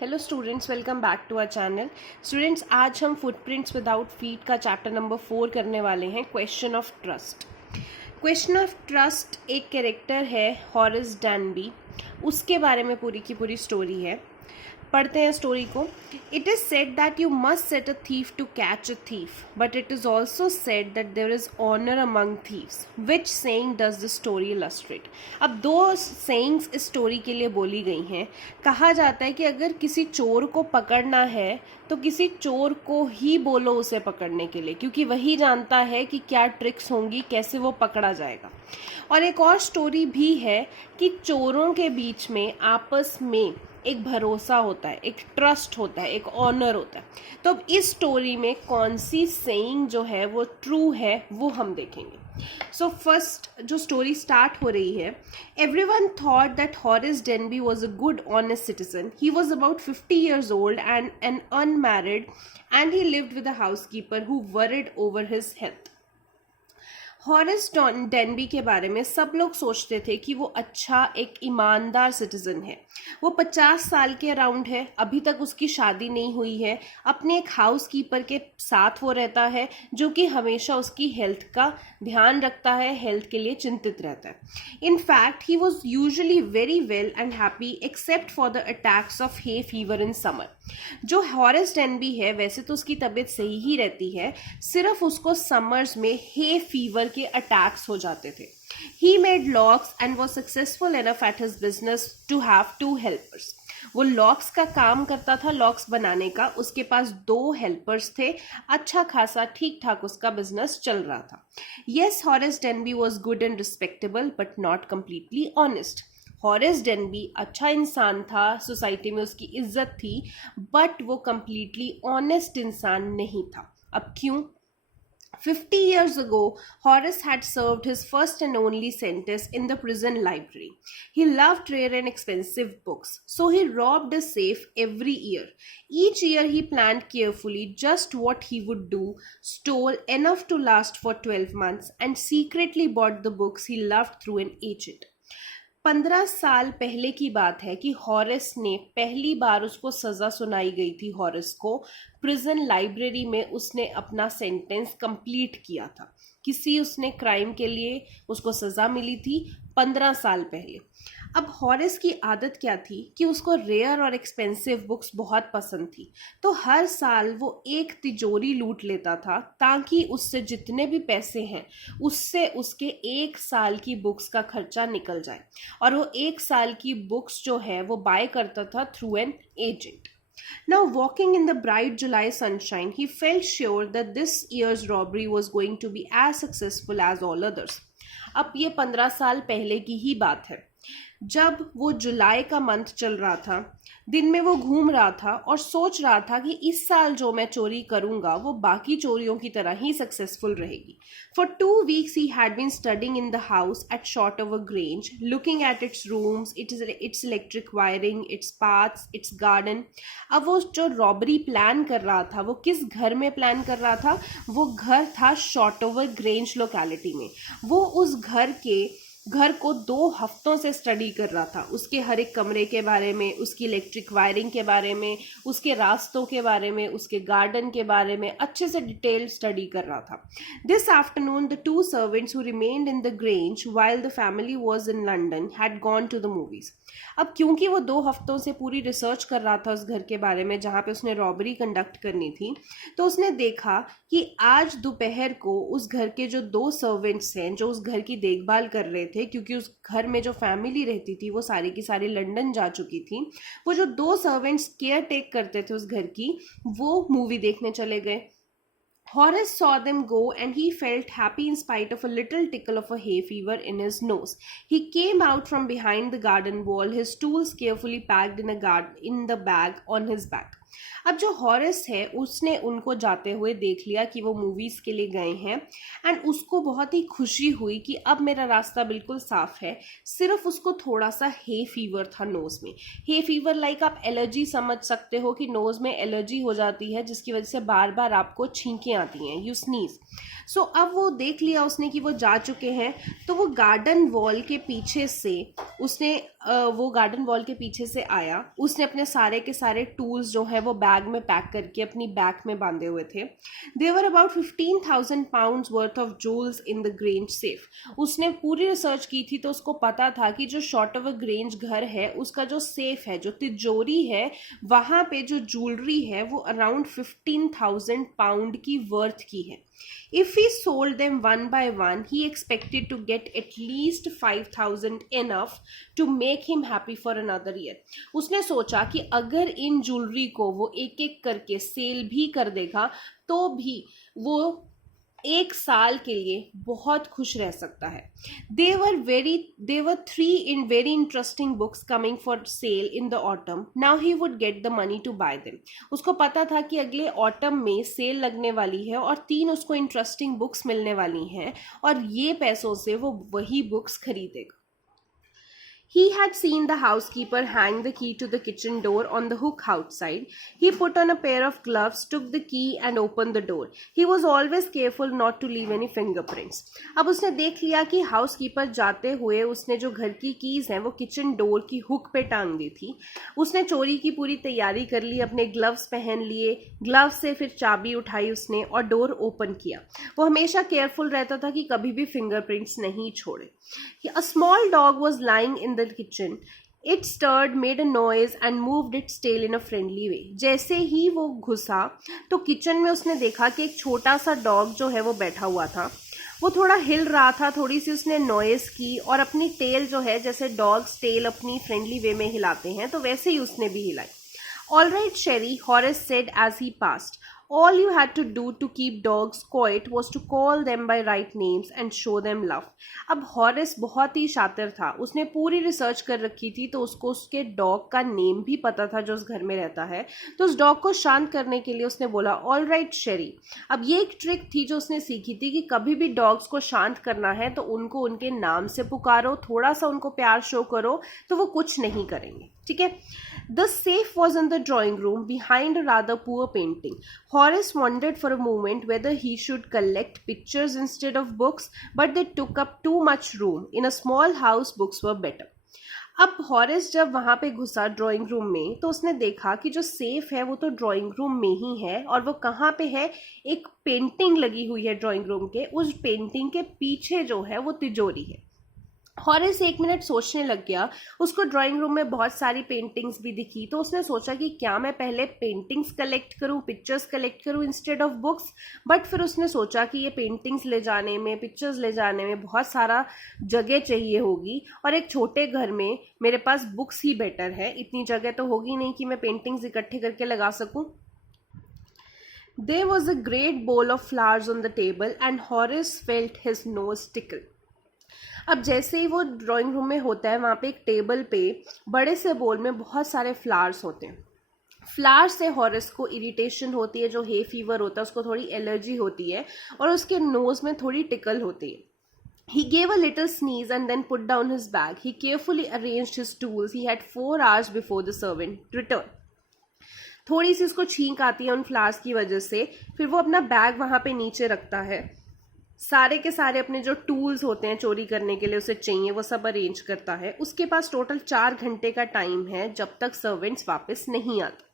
Hello students, welcome back to our channel. Students, आज हम footprints without feet का chapter number 4 करने वाले हैं। Question of trust. Question of trust एक कैरेक्टर है हॉरेस डैनबी, उसके बारे में पूरी की पूरी स्टोरी है। पढ़ते हैं स्टोरी को। It is said that you must set a thief to catch a thief, but it is also said that there is honour among thieves. Which saying does the story illustrate? अब दो sayings इस story के लिए बोली गई हैं। कहा जाता है कि अगर किसी चोर को पकड़ना है तो किसी चोर को ही बोलो उसे पकड़ने के लिए, क्योंकि वही जानता है कि क्या ट्रिक्स होंगी, कैसे वो पकड़ा जाएगा। और एक और स्टोरी भी है कि चोरों के बीच में आपस में एक भरोसा होता है, एक ट्रस्ट होता है, एक ऑनर होता है। तो अब इस स्टोरी में कौन सी सेइंग जो है वो ट्रू है वो हम देखेंगे। सो फर्स्ट जो स्टोरी स्टार्ट हो रही है, everyone thought that Horace Denby was a good honest citizen. He was about 50 years old and an unmarried, and he lived with a housekeeper who worried over his health. Horace Denby के बारे में सब लोग सोचते थे कि वो अच्छा एक ईमानदार सिटीजन है। वो 50 साल के अराउंड है, अभी तक उसकी शादी नहीं हुई है, अपने एक हाउस कीपर के साथ वो रहता है जो कि हमेशा उसकी हेल्थ का ध्यान रखता है, हेल्थ के लिए चिंतित रहता है। In fact he was usually very well and happy except for the attacks of hay fever in summer. जो हॉरेस डेनबी है वैसे तो उसकी तबीयत सही ही रहती है, सिर्फ उसको समर्स में हे फीवर के अटैक्स हो जाते थे। He made locks and was successful enough at his business to have 2 helpers. वो लॉक्स का काम करता था, लॉक्स बनाने का। उसके पास 2 हेल्पर्स थे। अच्छा खासा ठीक ठाक उसका बिजनेस चल रहा था। Yes, Horace Denby was good and respectable, but not completely honest. Horace Denby अच्छा इंसान था, सोसाइटी में उसकी इज्जत थी, बट वो कंप्लीटली ऑनेस्ट इंसान नहीं था। अब क्यों? 50 years ago, Horace had served his first and only sentence in the prison library. He loved rare and expensive books, so he robbed a safe every year. Each year he planned carefully just what he would do, stole enough to last for 12 months, and secretly bought the books he loved through an agent. 15 साल पहले की बात है कि Horace ने पहली बार उसको सज़ा सुनाई गई थी। हॉरेस को प्रिजन लाइब्रेरी में उसने अपना सेंटेंस कंप्लीट किया था। किसी उसने क्राइम के लिए उसको सज़ा मिली थी 15 साल पहले। अब हॉरेस की आदत क्या थी कि उसको रेयर और एक्सपेंसिव बुक्स बहुत पसंद थी, तो हर साल वो एक तिजोरी लूट लेता था ताकि उससे जितने भी पैसे हैं उससे उसके 1 साल की बुक्स का खर्चा निकल जाए। और वो 1 साल की बुक्स जो है वो बाय करता था through an agent. Now, walking in the bright July sunshine, he felt sure that this year's robbery was going to be as successful as all others. अब ये 15 साल पहले की ही बात है, जब वो जुलाई का मंथ चल रहा था। दिन में वो घूम रहा था और सोच रहा था कि इस साल जो मैं चोरी करूंगा वो बाकी चोरियों की तरह ही सक्सेसफुल रहेगी। For 2 weeks he had been studying in the house at Shotover Grange, looking at its rooms, its electric wiring, its paths, its garden. अब वो जो रॉबरी प्लान कर रहा था वो किस घर में प्लान कर रहा था? वो घर था शॉटोवर ग्रेंज लोकेलिटी में। वो उस घर को 2 हफ्तों से स्टडी कर रहा था, उसके हर एक कमरे के बारे में, उसकी इलेक्ट्रिक वायरिंग के बारे में, उसके रास्तों के बारे में, उसके गार्डन के बारे में अच्छे से डिटेल स्टडी कर रहा था। This afternoon the 2 servants who remained in the grange while the family was in London had gone to the movies. अब क्योंकि वो 2 हफ्तों से पूरी रिसर्च कर रहा था उस घर के बारे में जहाँ पे उसने रॉबरी कंडक्ट करनी थी, तो उसने देखा कि आज दोपहर को उस घर के जो 2 सर्वेंट्स हैं जो उस घर की देखभाल कर रहे थे, क्योंकि उस घर में जो फैमिली रहती थी वो सारी की सारी लंदन जा चुकी थी, वो जो 2 सर्वेंट्स केयर टेक करते थे उस घर की, वो मूवी देखने चले गए। Horace saw them go and he felt happy in spite of a little tickle of a hay fever in his nose. He came out from behind the garden wall, his tools carefully packed in the bag on his back. अब जो हॉरिस है उसने उनको जाते हुए देख लिया कि वो मूवीज़ के लिए गए हैं, एंड उसको बहुत ही खुशी हुई कि अब मेरा रास्ता बिल्कुल साफ है। सिर्फ उसको थोड़ा सा हे फीवर था नोज़ में। हे फीवर लाइक आप एलर्जी समझ सकते हो कि नोज़ में एलर्जी हो जाती है जिसकी वजह से बार बार आपको छींकें आती हैं, यू स्नीज। सो अब वो देख लिया उसने कि वो जा चुके हैं, तो वो गार्डन वॉल के पीछे से आया। उसने अपने सारे के सारे टूल्स जो है वो बैग में पैक करके अपनी बैग में बांधे हुए थे। There were about 15,000 pounds worth of jewels in the Grange safe. उसने पूरी रिसर्च की थी तो उसको पता था कि जो शॉर्ट ऑफ अ ग्रेंज घर है उसका जो सेफ है, जो तिजोरी है, वहां पे जो ज्वेलरी है वो अराउंड 15,000 पाउंड की वर्थ की है। If he sold them one by one, he expected to get at least 5,000 enough to make him happy for another year. उसने सोचा कि अगर इन ज्वेलरी को वो एक एक करके सेल भी कर देगा तो भी वो एक साल के लिए बहुत खुश रह सकता है। There were 3 very interesting books coming for sale in the autumn. Now he would get the money to buy them. उसको पता था कि अगले ऑटम में सेल लगने वाली है और 3 उसको इंटरेस्टिंग बुक्स मिलने वाली हैं और ये पैसों से वो वही बुक्स खरीदेगा। He had seen the housekeeper hang the key to the kitchen door on the hook outside. He put on a pair of gloves, took the key and opened the door. He was always careful not to leave any fingerprints. अब उसने देख लिया कि housekeeper जाते हुए उसने जो घर की कीज हैं वो किचन डोर की हुक पे टांग दी थी। उसने चोरी की पूरी तैयारी कर ली, अपने ग्लव्स पहन लिए, ग्लव्स से फिर चाबी उठाई उसने और डोर ओपन किया। वो हमेशा केयरफुल रहता था कि कभी भी फिंगरप्रिंट्स नहीं छोड़े। A small dog was lying in the kitchen. It stirred, made a noise and moved its tail in a friendly way. जैसे ही वो घुसा तो किचन में उसने देखा कि एक छोटा सा डॉग जो है वो बैठा हुआ था। वो थोड़ा हिल रहा था, थोड़ी सी उसने नॉइज की और अपनी टेल जो है, जैसे डॉग्स टेल अपनी फ्रेंडली वे में हिलाते हैं, तो वैसे ही उसने भी हिलाई। All right, Sherry, Horace said as he passed. All you had to do to keep dogs quiet was to call them by right names and show them love. अब हॉरिस बहुत ही शातिर था, उसने पूरी रिसर्च कर रखी थी तो उसको उसके डॉग का नेम भी पता था जो उस घर में रहता है। तो उस डॉग को शांत करने के लिए उसने बोला ऑल राइट शेरी। अब ये एक ट्रिक थी जो उसने सीखी थी कि कभी भी डॉग्स को शांत करना है तो उनको उनके नाम से पुकारो, थोड़ा सा उनको प्यार शो करो तो वो कुछ नहीं करेंगे, ठीक है। The safe was in the drawing room behind a rather poor painting. Horace wondered for a moment whether he should collect pictures instead of books, but they took up too much room. In a small house, books were better. अब हॉरिस जब वहां पे घुसा drawing room में तो उसने देखा कि जो सेफ है वो तो ड्राइंग रूम में ही है, और वो कहाँ पे है, एक पेंटिंग लगी हुई है ड्राइंग रूम के, उस पेंटिंग के पीछे जो है वो तिजोरी है। हॉरिस 1 मिनट सोचने लग गया। उसको ड्राइंग रूम में बहुत सारी पेंटिंग्स भी दिखी तो उसने सोचा कि क्या मैं पहले पेंटिंग्स कलेक्ट करूं, पिक्चर्स कलेक्ट करूं इंस्टेड ऑफ बुक्स। बट फिर उसने सोचा कि ये पेंटिंग्स ले जाने में, पिक्चर्स ले जाने में बहुत सारा जगह चाहिए होगी और एक छोटे घर में मेरे पास बुक्स ही बेटर है। इतनी जगह तो होगी नहीं कि मैं पेंटिंग्स इकट्ठे करके लगा सकूं। There was a great bowl of flowers on the table and Horace felt his nose tickle. अब जैसे ही वो ड्राइंग रूम में होता है वहाँ पे एक टेबल पे बड़े से बोल में बहुत सारे फ्लावर्स होते हैं। फ्लावर्स से हॉरिस को इरिटेशन होती है, जो हे फीवर होता है उसको थोड़ी एलर्जी होती है और उसके नोज में थोड़ी टिकल होती है। He gave a little sneeze and then put down his bag. He carefully arranged his tools. He had 4 hours before the servant returned. थोड़ी सी उसको छींक आती है उन फ्लावर्स की वजह से, फिर वो अपना बैग वहाँ पे नीचे रखता है, सारे के सारे अपने जो टूल्स होते हैं चोरी करने के लिए उसे चाहिए वो सब अरेंज करता है। उसके पास टोटल 4 घंटे का टाइम है जब तक सर्वेंट्स वापस नहीं आते।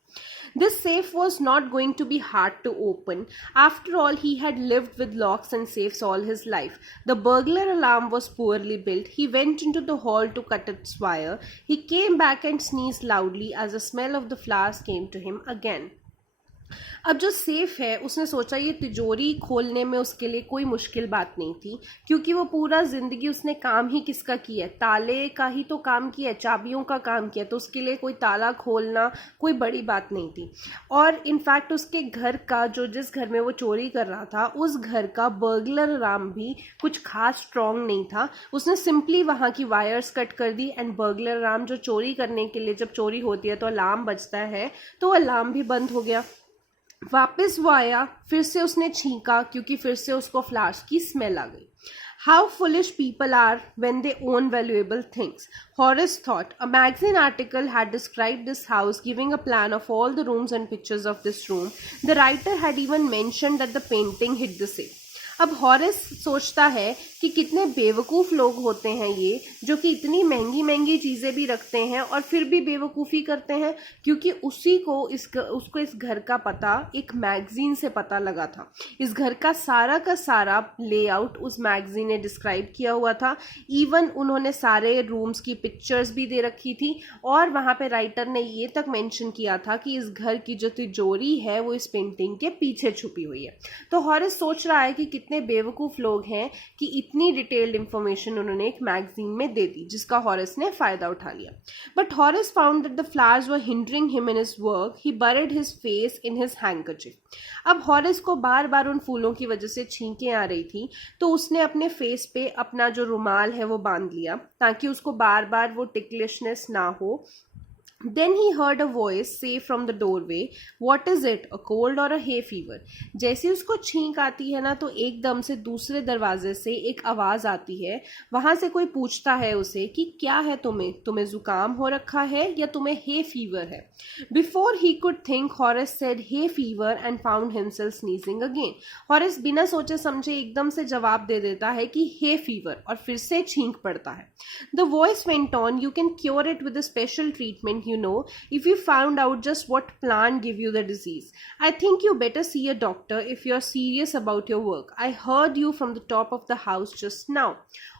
This safe was not going to be hard to open. After all, he had lived with locks and safes all his life. The burglar alarm was poorly built. He went into the hall to cut its wire. He came back and sneezed loudly as the smell of the flowers came to him again. अब जो safe है उसने सोचा ये तिजोरी खोलने में उसके लिए कोई मुश्किल बात नहीं थी, क्योंकि वो पूरा जिंदगी उसने काम ही किसका किया है, ताले का ही तो काम किया है, चाबियों का काम किया, तो उसके लिए कोई ताला खोलना कोई बड़ी बात नहीं थी। और इनफैक्ट उसके घर का जो जिस घर में वो चोरी कर रहा था उस घर का बर्गलर अलार्म भी कुछ खास स्ट्रांग नहीं था। उसने सिंपली वहाँ की वायर्स कट कर दी एंड बर्गलर अलार्म जो चोरी करने के लिए जब चोरी होती है तो अलार्म बजता है, तो अलार्म भी बंद हो गया। वापस वो आया, फिर से उसने छींका क्योंकि फिर से उसको फ्लावर्स की स्मेल आ गई। How foolish people are when they own valuable things. Horace thought. A magazine article had described this house, giving a plan of all the rooms and pictures of this room. The writer had even mentioned that the painting hid the safe. अब Horace सोचता है कि कितने बेवकूफ़ लोग होते हैं ये, जो कि इतनी महंगी महंगी चीज़ें भी रखते हैं और फिर भी बेवकूफ़ी करते हैं, क्योंकि उसी को उसको इस घर का पता एक मैगजीन से पता लगा था। इस घर का सारा लेआउट उस मैगजीन ने डिस्क्राइब किया हुआ था। इवन उन्होंने सारे रूम्स की पिक्चर्स भी दे रखी थी और वहाँ पे राइटर ने ये तक मेंशन किया था कि इस घर की जो तिजोरी है वो इस पेंटिंग के पीछे छुपी हुई है। तो हॉरेस सोच रहा है कि कितने बेवकूफ़ लोग हैं कि इतनी डिटेल्ड इंफॉर्मेशन उन्होंने एक मैगजीन में दे दी, जिसका हॉरेस ने फायदा उठा लिया। But Horace found that the flowers were hindering him in his work. He buried his face in his handkerchief. अब हॉरेस को बार बार उन फूलों की वजह से छींकें आ रही थी, तो उसने अपने फेस पे अपना जो रुमाल है वो बांध लिया ताकि उसको बार बार वो टिकलिशनेस ना हो। Then he heard a voice say from the doorway, "What is it? A cold or a hay fever?" जैसे उसको छींक आती है ना, तो एकदम से दूसरे दरवाजे से एक आवाज़ आती है। वहाँ से कोई पूछता है उसे कि क्या है तुम्हें जुकाम हो रखा है या तुम्हें हे फीवर है। Before he could think, Horace said hay fever and found himself sneezing again. Horace बिना सोचे समझे एकदम से जवाब दे देता है कि हे फीवर, और फिर से छींक पड़ता है। The voice went on, "You can cure it with a special treatment, you know, if you found out just what plant give you the disease. I think you better see a doctor if you're serious about your work. I heard you from the top of the house just now."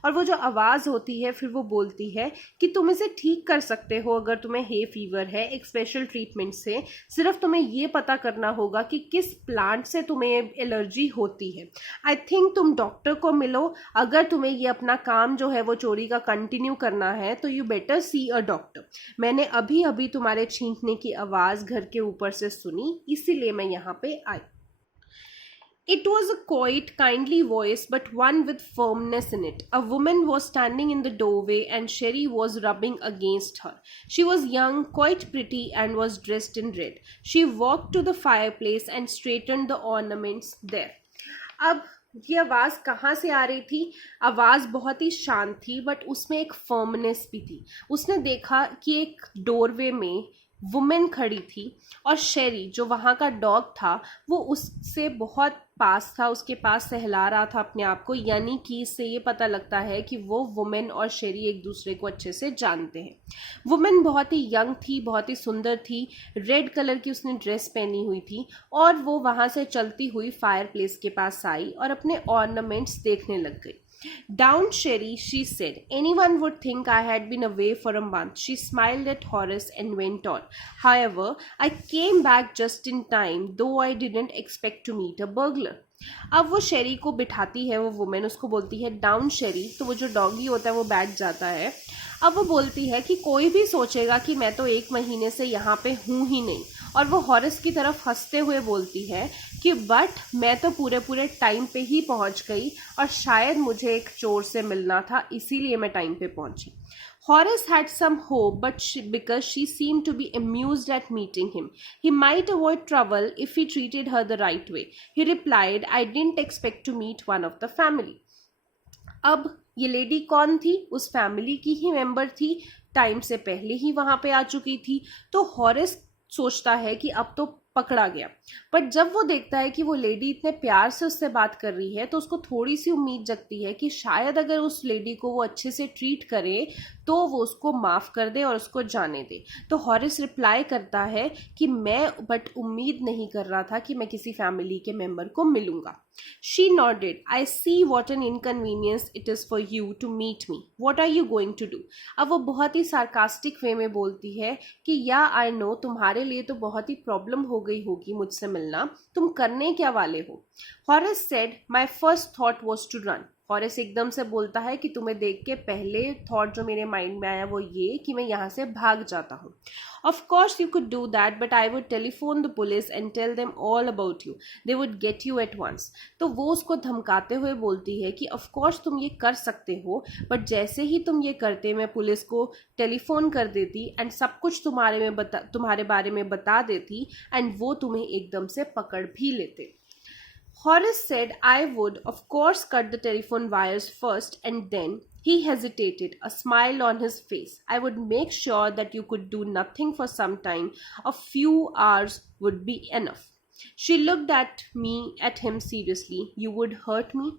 और वो जो आवाज़ होती है फिर वो बोलती है कि तुम इसे ठीक कर सकते हो अगर तुम्हें हे फीवर है, एक स्पेशल ट्रीटमेंट से। सिर्फ तुम्हें ये पता करना होगा कि किस प्लांट से तुम्हें एलर्जी होती है। आई थिंक तुम डॉक्टर को मिलो। अगर तुम्हें ये अपना काम जो है वो चोरी का कंटिन्यू करना है तो you better C a doctor. मैंने अभी अभी तुम्हारे छींकने की आवाज़ घर के ऊपर से सुनी, इसीलिए मैं यहाँ पे आई। It was a quiet, kindly voice, but one with firmness in it. A woman was standing in the doorway and Sherry was rubbing against her. She was young, quite pretty, and was dressed in red. She walked to the fireplace and straightened the ornaments there. अब ये आवाज़ कहाँ से आ रही थी? आवाज़ बहुत ही शांत थी, बट उसमें एक फर्मनेस भी थी। उसने देखा कि एक डोरवे में वुमेन खड़ी थी और शेरी जो वहाँ का डॉग था वो उससे बहुत पास था, उसके पास सहला रहा था अपने आप को। यानी कि इससे ये पता लगता है कि वो वुमेन और शेरी एक दूसरे को अच्छे से जानते हैं। वुमेन बहुत ही यंग थी, बहुत ही सुंदर थी, रेड कलर की उसने ड्रेस पहनी हुई थी और वो वहाँ से चलती हुई फायर प्लेस के पास आई और अपने ऑर्नामेंट्स देखने लग गई। "Down, Sherry," she said. "Anyone would think I had been away for a month." She smiled at Horace and went on. "However, I came back just in time, though I didn't expect to meet a burglar." अब वो शेरी को बिठाती है, वो women उसको बोलती है down शेरी, तो वो जो डॉगी होता है वो बैठ जाता है। अब वो बोलती है कि कोई भी सोचेगा कि मैं तो 1 महीने से यहाँ पे हूँ ही नहीं, और वो हॉरेस की तरफ हंसते हुए बोलती है कि बट मैं तो पूरे टाइम पे ही पहुँच गई और शायद मुझे एक चोर से मिलना था, इसीलिए मैं टाइम पे पहुँची। Horace had some hope, but because she seemed to be amused at meeting him. He might avoid trouble if he treated her the right way. He replied, "I didn't expect to meet one of the family." अब ये lady कौन थी? उस family की ही member थी, time से पहले ही वहां पे आ चुकी थी। तो हॉरेस सोचता है कि अब तो पकड़ा गया। बट जब वो देखता है कि वो लेडी इतने प्यार से उससे बात कर रही है तो उसको थोड़ी सी उम्मीद जगती है कि शायद अगर उस लेडी को वो अच्छे से ट्रीट करे तो वो उसको माफ़ कर दे और उसको जाने दे। तो हॉरिस रिप्लाई करता है कि मैं बट उम्मीद नहीं कर रहा था कि मैं किसी फैमिली के मेंबर को मिलूंगा। She nodded. "I see what an inconvenience it is for you to meet me. What are you going to do?" अब वो बहुत ही सार्कास्टिक वे में बोलती है कि या आई नो, तुम्हारे लिए तो बहुत ही प्रॉब्लम हो गई होगी मुझसे मिलना, तुम करने क्या वाले हो? Horace said, my first thought was to run. Horace एकदम से बोलता है कि तुम्हें देख के पहले थॉट जो मेरे माइंड में आया वो ये कि मैं यहाँ से भाग जाता हूँ. Of course you could do that, but I would telephone the police and tell them all about you. They would get you at once. तो वो उसको धमकाते हुए बोलती है कि ऑफ कोर्स तुम ये कर सकते हो, बट जैसे ही तुम ये करते मैं पुलिस को टेलीफोन कर देती एंड सब कुछ तुम्हारे बारे में बता देती एंड वो तुम्हें एकदम से पकड़ भी लेते. Horace said I would, of course, cut the telephone wires first, and then he hesitated, a smile on his face. I would make sure that you could do nothing for some time. A few hours would be enough. She looked at him seriously. You would hurt me?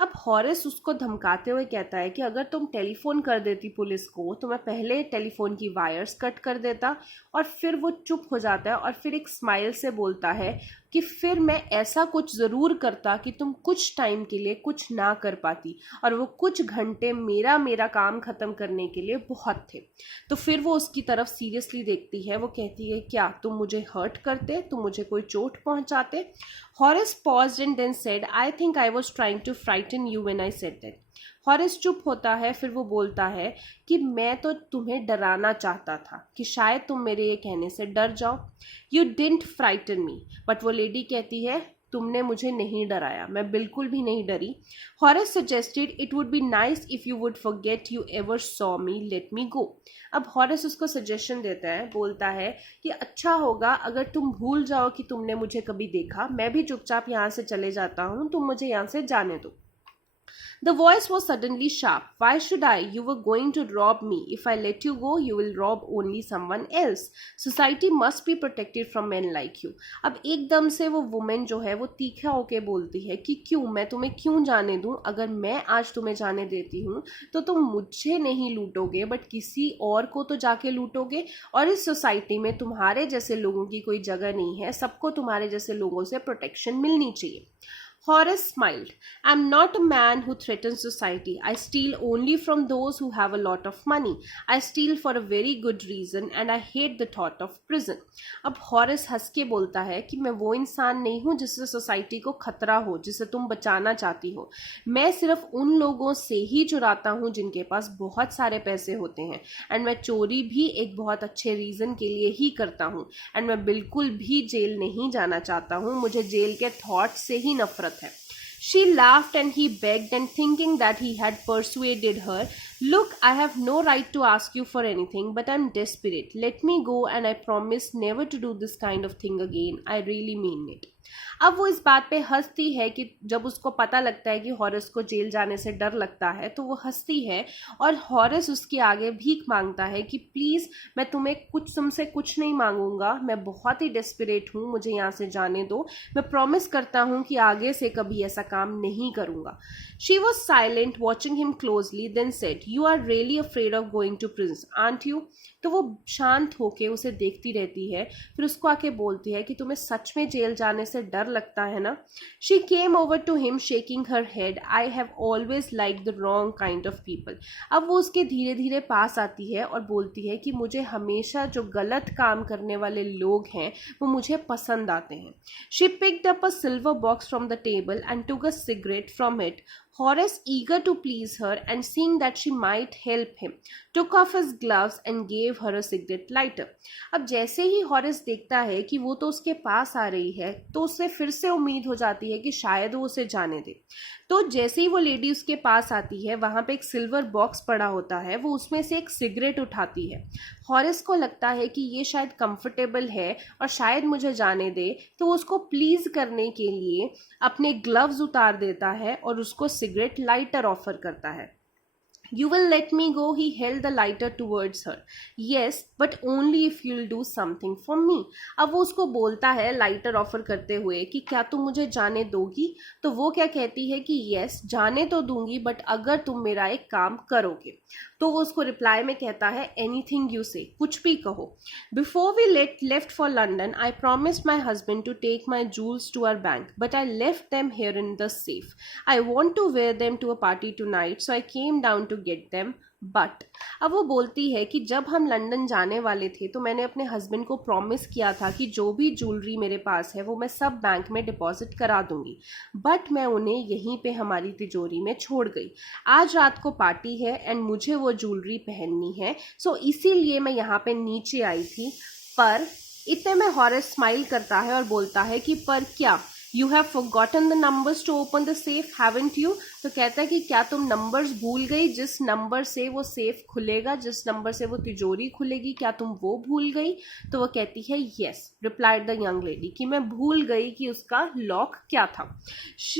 अब Horace उसको धमकाते हुए कहता है कि अगर तुम telephone कर देती पुलिस को तो मैं पहले टेलीफोन की वायर्स कट कर देता. और फिर वो चुप हो जाता है और फिर एक स्माइल से बोलता है कि फिर मैं ऐसा कुछ ज़रूर करता कि तुम कुछ टाइम के लिए कुछ ना कर पाती, और वो कुछ घंटे मेरा काम ख़त्म करने के लिए बहुत थे. तो फिर वो उसकी तरफ सीरियसली देखती है. वो कहती है, क्या तुम मुझे हर्ट करते, तुम मुझे कोई चोट पहुंचाते? Horace paused and then said, I think I was trying to frighten you when I said that. Horace चुप होता है, फिर वो बोलता है कि मैं तो तुम्हें डराना चाहता था कि शायद तुम मेरे ये कहने से डर जाओ. You didn't frighten me. But वो लेडी कहती है, तुमने मुझे नहीं डराया, मैं बिल्कुल भी नहीं डरी. Horace suggested it would be nice if you would forget you ever saw me, let me go. अब हॉरेस उसको सजेशन देता है, बोलता है कि अच्छा होगा अगर तुम भूल जाओ कि तुमने मुझे कभी देखा, मैं भी चुपचाप यहाँ से चले जाता हूँ, तुम मुझे यहाँ से जाने दो. The voice was suddenly sharp. Why should I? You were going to rob me. If I let you go, you will rob only someone else. Society must be protected from men like you. अब एकदम से वो women जो है वो तीखा होके बोलती है कि क्यों, मैं तुम्हें क्यों जाने दूं? अगर मैं आज तुम्हें जाने देती हूँ तो तुम मुझे नहीं लूटोगे बट किसी और को तो जाके लूटोगे, और इस सोसाइटी में तुम्हारे जैसे लोगों की कोई जगह नहीं है, सबको तुम्हारे जैसे लोगों से प्रोटेक्शन मिलनी चाहिए. Horace smiled. I'm not a man who threatens society. I steal only from those who have a lot of money. I steal for a very good reason and I hate the thought of prison. अब Horace हंस के बोलता है कि मैं वो इंसान नहीं हूँ जिससे सोसाइटी को खतरा हो, जिसे तुम बचाना चाहती हो. मैं सिर्फ उन लोगों से ही चुराता हूँ जिनके पास बहुत सारे पैसे होते हैं, एंड मैं चोरी भी एक बहुत अच्छे रीज़न के लिए ही करता हूँ, एंड मैं बिल्कुल भी जेल नहीं जाना चाहता हूँ. मुझे जेल के थॉट से ही नफरत है. She laughed and he begged, and thinking that he had persuaded her, look, I have no right to ask you for anything, but I'm desperate. Let me go and I promise never to do this kind of thing again. I really mean it. अब वो इस बात पे हंसती है कि जब उसको पता लगता है कि हॉरेस को जेल जाने से डर लगता है तो वो हंसती है, और हॉरेस उसके आगे भीख मांगता है कि प्लीज़ मैं तुमसे कुछ नहीं मांगूंगा, मैं बहुत ही डेस्परेट हूँ, मुझे यहाँ से जाने दो, मैं प्रॉमिस करता हूँ कि आगे से कभी ऐसा काम नहीं करूँगा. She was silent watching him closely, then said, you are really afraid of going to prison aren't you? तो वो शांत होके उसे देखती रहती है, फिर उसको आके बोलती है कि तुम्हें सच में जेल जाने से डर लगता है ना? She came over to him shaking her head. I have always like the wrong kind of people. अब वो उसके धीरे धीरे पास आती है और बोलती है कि मुझे हमेशा जो गलत काम करने वाले लोग हैं वो मुझे पसंद आते हैं. She picked up a silver box from the table and took a cigarette from it. Horace, eager to please her and seeing that she might help him, took off his gloves and gave her a cigarette lighter. अब जैसे ही Horace देखता है कि वो तो उसके पास आ रही है तो उसे फिर से उम्मीद हो जाती है कि शायद वो उसे जाने दे. तो जैसे ही वो लेडी उसके पास आती है, वहाँ पे एक सिल्वर बॉक्स पड़ा होता है, वो उसमें से एक सिगरेट उठाती है. हॉरेस को लगता है कि ये शायद कंफर्टेबल है और शायद मुझे जाने दे, तो वो उसको प्लीज़ करने के लिए अपने ग्लव्स उतार देता है और उसको सिगरेट लाइटर ऑफर करता है. You will let me go? He held the lighter towards her. Yes, but only if you'll do something for me. अब वो उसको बोलता है लाइटर ऑफर करते हुए कि क्या तुम मुझे जाने दोगी? तो वो क्या कहती है कि यस, जाने तो दूंगी, बट अगर तुम मेरा एक काम करोगे. तो वो उसको रिप्लाई में कहता है, एनीथिंग यू से, कुछ भी कहो. Before we left for London I promised my husband to take my jewels to our bank, but I left them here in the safe. I want to wear them to a party tonight, so I came down to get them. बट अब वो बोलती है कि जब हम London जाने वाले थे तो मैंने अपने हस्बैंड को प्रॉमिस किया था कि जो भी ज्वेलरी मेरे पास है वो मैं सब बैंक में डिपॉजिट करा दूंगी, बट मैं उन्हें यहीं पे हमारी तिजोरी में छोड़ गई। आज रात को पार्टी है एंड मुझे वो ज्वेलरी पहननी है, सो इसीलिए मैं यहाँ पे नीचे आई थी। पर इतने में हॉरेस स्माइल करता है और बोलता है कि पर क्या, you have forgotten the numbers to open the safe, haven't you? तो कहता है कि क्या तुम नंबर्स भूल गई, जिस नंबर से वो सेफ खुलेगा, जिस नंबर से वो तिजोरी खुलेगी, क्या तुम वो भूल गई? तो वो कहती है yes, replied the young lady, कि मैं भूल गई कि उसका लॉक क्या था।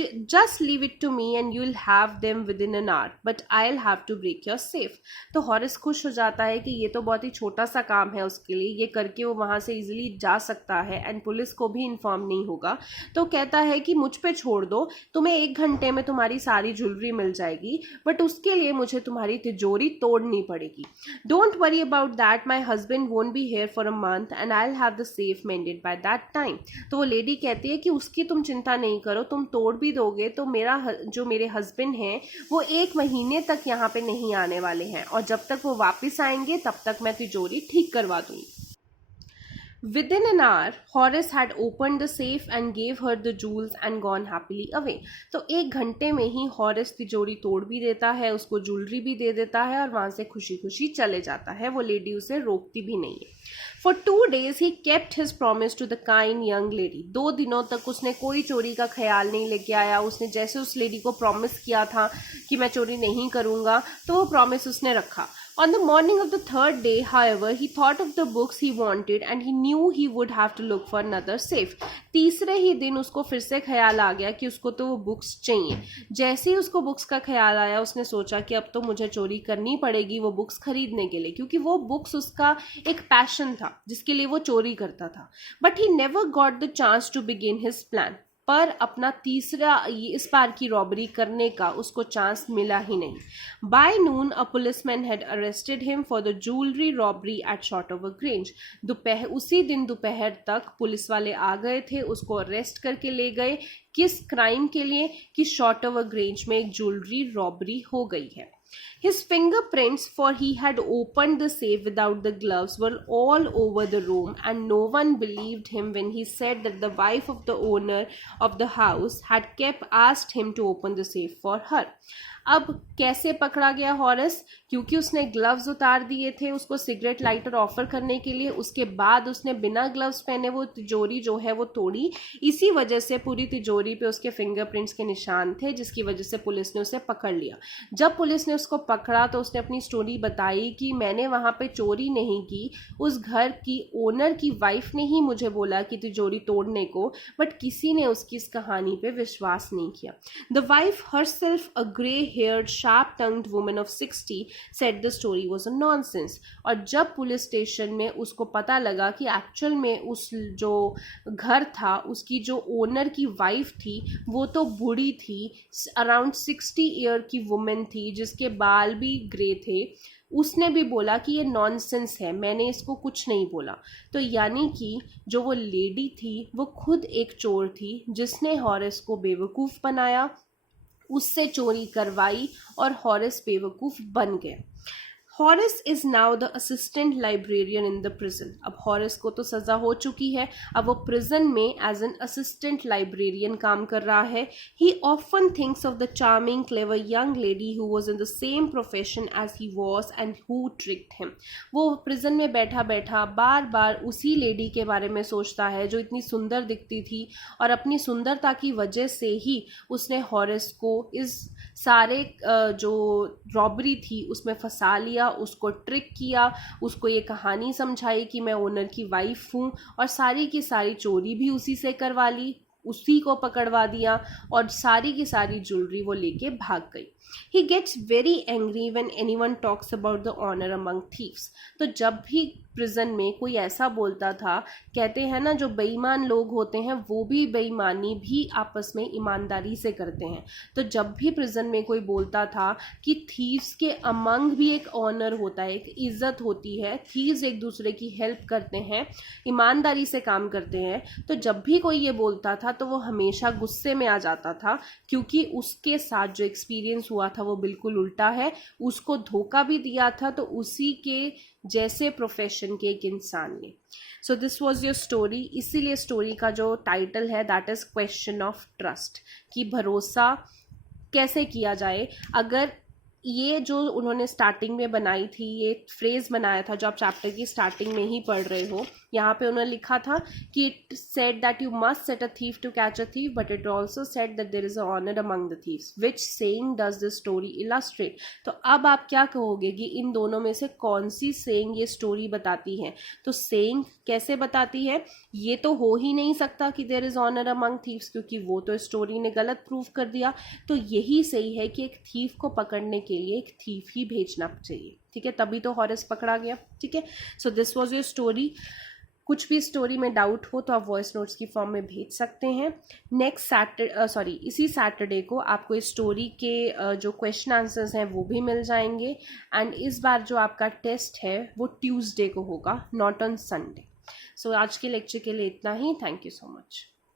Just leave it to me and you will have them within an hour, but I will have to break your safe. तो हॉरिस खुश हो जाता है कि ये तो बहुत ही छोटा सा काम है उसके लिए, ये करके वो वहां से इजिली जा सकता है एंड पुलिस को भी इन्फॉर्म नहीं होगा। तो कहता है कि मुझ पे छोड़ दो, तुम्हें 1 घंटे में तुम्हारी सारी ज्वेलरी मिल जाएगी, बट उसके लिए मुझे तुम्हारी तिजोरी तोड़नी पड़ेगी। Don't worry about that, my husband won't be here for a month and I will have the safe mended by that time. तो वो लेडी कहती है कि उसकी तुम चिंता नहीं करो, तुम तोड़ भी दोगे तो मेरे हस्बैंड हैं वो 1 महीने तक यहाँ पे नहीं आने वाले हैं, और जब तक वो वापस आएंगे तब तक मैं तिजोरी ठीक करवा दूंगी। Within an hour, Horace had opened the safe and gave her the jewels and gone happily away. तो 1 घंटे में ही हॉरेस तिजोरी तोड़ भी देता है, उसको ज्वेलरी भी दे देता है और वहां से खुशी खुशी चले जाता है। वो लेडी उसे रोकती भी नहीं है। For 2 days he kept his promise to the kind young lady. 2 दिनों तक उसने कोई चोरी का ख्याल नहीं लेके आया। उसने जैसे उस लेडी को प्रॉमिस किया था कि मैं चोरी नहीं करूंगा, तो वो प्रॉमिस उसने रखा। On the morning of the 3rd day, however, he thought of the books he wanted and he knew he would have to look for another safe. तीसरे ही दिन उसको फिर से ख्याल आ गया कि उसको तो वो बुक्स चाहिए। जैसे ही उसको बुक्स का ख्याल आया, उसने सोचा कि अब तो मुझे चोरी करनी पड़ेगी वो बुक्स खरीदने के लिए, क्योंकि वो बुक्स उसका एक पैशन था जिसके लिए वो चोरी करता था। But he never got the chance to begin his plan. पर अपना तीसरा इस बार की रॉबरी करने का उसको चांस मिला ही नहीं। By noon a policeman had arrested him for the jewellery robbery at Shortover Grange. उसी दिन दोपहर तक पुलिस वाले आ गए थे, उसको अरेस्ट करके ले गए। किस क्राइम के लिए? कि शॉर्टओवर ग्रेंज में एक ज्वेलरी रॉबरी हो गई है। His fingerprints, for he had opened the safe without the gloves, were all over the room, and no one believed him when he said that the wife of the owner of the house had kept asked him to open the safe for her. अब कैसे पकड़ा गया Horace? क्योंकि उसने gloves उतार दिए थे उसको सिगरेट लाइटर ऑफर करने के लिए, उसके बाद उसने बिना ग्लव्स पहने वो तिजोरी जो है वो तोड़ी। इसी वजह से पूरी तिजोरी पे उसके फिंगरप्रिंट्स के निशान थे, जिसकी वजह से पुलिस ने उसे पकड़ लिया। जब पुलिस ने उसको पकड़ा तो उसने अपनी स्टोरी बताई कि मैंने वहां पे चोरी नहीं की, उस घर की ओनर की वाइफ ने ही मुझे बोला कि तिजोरी तोड़ने को, बट किसी ने उसकी इस कहानी पे विश्वास नहीं किया। The wife herself, a grey haired, sharp-tongued woman of 60, said the story was a nonsense. और जब पुलिस स्टेशन में उसको पता लगा कि एक्चुअल में उस जो घर था उसकी जो ओनर की वाइफ थी वो तो बूढ़ी थी, अराउंड 60 ईयर की वुमेन थी जिसके बाल भी ग्रे थे, उसने भी बोला कि ये नॉनसेंस है, मैंने इसको कुछ नहीं बोला। तो यानी कि जो वो लेडी थी वो खुद एक चोर थी जिसने हॉरेस को बेवकूफ़ बनाया, उससे चोरी करवाई और हॉरेस बेवकूफ बन गया। Horace is now the assistant librarian in the prison. अब हॉरेस को तो सजा हो चुकी है, अब वो प्रिजन में एज एन असिस्टेंट लाइब्रेरियन काम कर रहा है। He often thinks of the charming clever young lady who was in the same profession as he was and who tricked him. वो प्रिजन में बैठा बैठा बार बार उसी लेडी के बारे में सोचता है जो इतनी सुंदर दिखती थी और अपनी सुंदरता की वजह से ही उसने हॉरेस को इस सारे जो रॉबरी थी उसमें फंसा लिया, उसको ट्रिक किया, उसको ये कहानी समझाई कि मैं ओनर की वाइफ हूँ और सारी की सारी चोरी भी उसी से करवा ली, उसी को पकड़वा दिया और सारी की सारी ज्वेलरी वो लेके भाग गई। He gets very angry when anyone talks about the honor among thieves. तो जब भी प्रिजन में कोई ऐसा बोलता था, कहते हैं ना जो बेईमान लोग होते हैं वो भी बेईमानी भी आपस में ईमानदारी से करते हैं, तो जब भी प्रिजन में कोई बोलता था कि थीव्स के अमंग भी एक ऑनर होता है, एक इज्जत होती है, थीव्स एक दूसरे की हेल्प करते हैं, ईमानदारी से काम करते हैं, तो जब भी कोई ये बोलता था तो वो हमेशा गुस्से में आ जाता था, क्योंकि उसके साथ जो एक्सपीरियंस हुआ था वो बिल्कुल उल्टा है, उसको धोखा भी दिया था तो उसी के जैसे प्रोफेशन के एक इंसान ने। So this was your story, इसीलिए स्टोरी का जो टाइटल है that is question of trust, कि भरोसा कैसे किया जाए। अगर ये जो उन्होंने स्टार्टिंग में बनाई थी, ये फ्रेज बनाया था जो आप चैप्टर की स्टार्टिंग में ही पढ़ रहे हो, यहाँ पे उन्होंने लिखा था कि it said that you must set a thief to catch a thief but it also said that there is a honour among the thieves, which saying does this story illustrate. तो अब आप क्या कहोगे कि इन दोनों में से कौन सी सेइंग ये स्टोरी बताती है? तो सेइंग कैसे बताती है? ये तो हो ही नहीं सकता कि there is honour among thieves, क्योंकि वो तो स्टोरी ने गलत प्रूव कर दिया। तो यही सही है कि एक थीफ को पकड़ने के लिए एक थीफ ही भेजना चाहिए, ठीक है, तभी तो हॉरेस पकड़ा गया, ठीक है। So this was your story. कुछ भी स्टोरी में डाउट हो तो आप वॉइस नोट्स की फॉर्म में भेज सकते हैं। नेक्स्ट सैटरडे इसी सैटरडे को आपको इस स्टोरी के जो क्वेश्चन आंसर्स हैं वो भी मिल जाएंगे। एंड इस बार जो आपका टेस्ट है वो ट्यूसडे को होगा, नॉट ऑन संडे। सो आज के लेक्चर के लिए इतना ही। Thank you so much.